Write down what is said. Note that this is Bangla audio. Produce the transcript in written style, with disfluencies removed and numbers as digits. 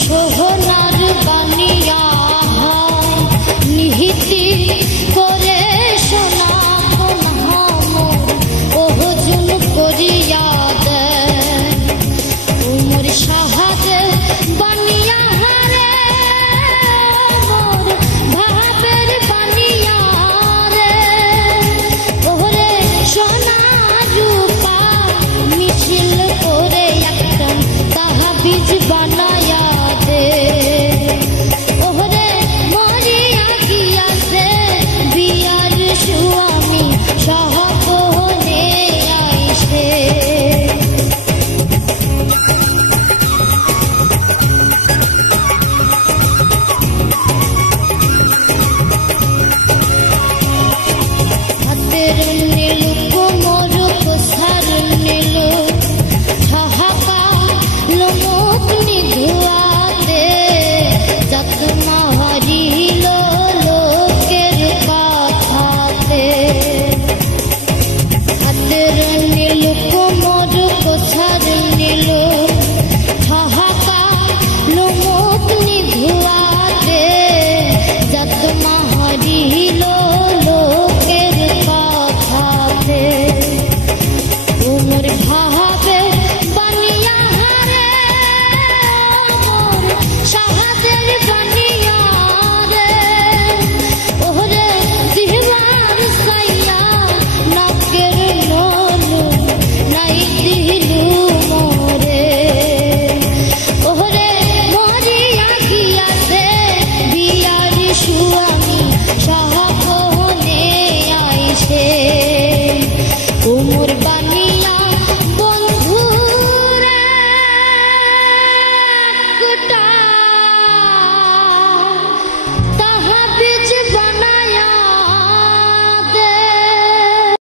সোহনার বানিয়া নিহিতি করে সোনা ওহজুন করিয়া দেয় উমর শাহাদে বানিয়া হারে মোর ভাবের বানিয়া রে ওরে সোনা রূপা মিছিল করে একটা তাহাবিজ বানায়া দে ওরে মরিয়া গিয়াছে বিয়ার স্বামী সহপনে আইসে হাতের নীল কোমর কোসার নীল ঠহাকা লোমক নিধুয়াতে যত্মা হরিল লোকের কথাতে হাতের নীল কোমর কোসার নীল ঠহাকা লোমক নিধুয়াতে যত্মা হরিল লোকের কথাতে উমর ভাবে বানিয়া হারে মোর শাহাদের বানিয়া রে ওরে দিহবার সাইয়া নাকের নলু নাই দিলু মোরে ওরে মরিয়া গিয়াছে বিয়ার স্বামী সহপনে আইসে উমর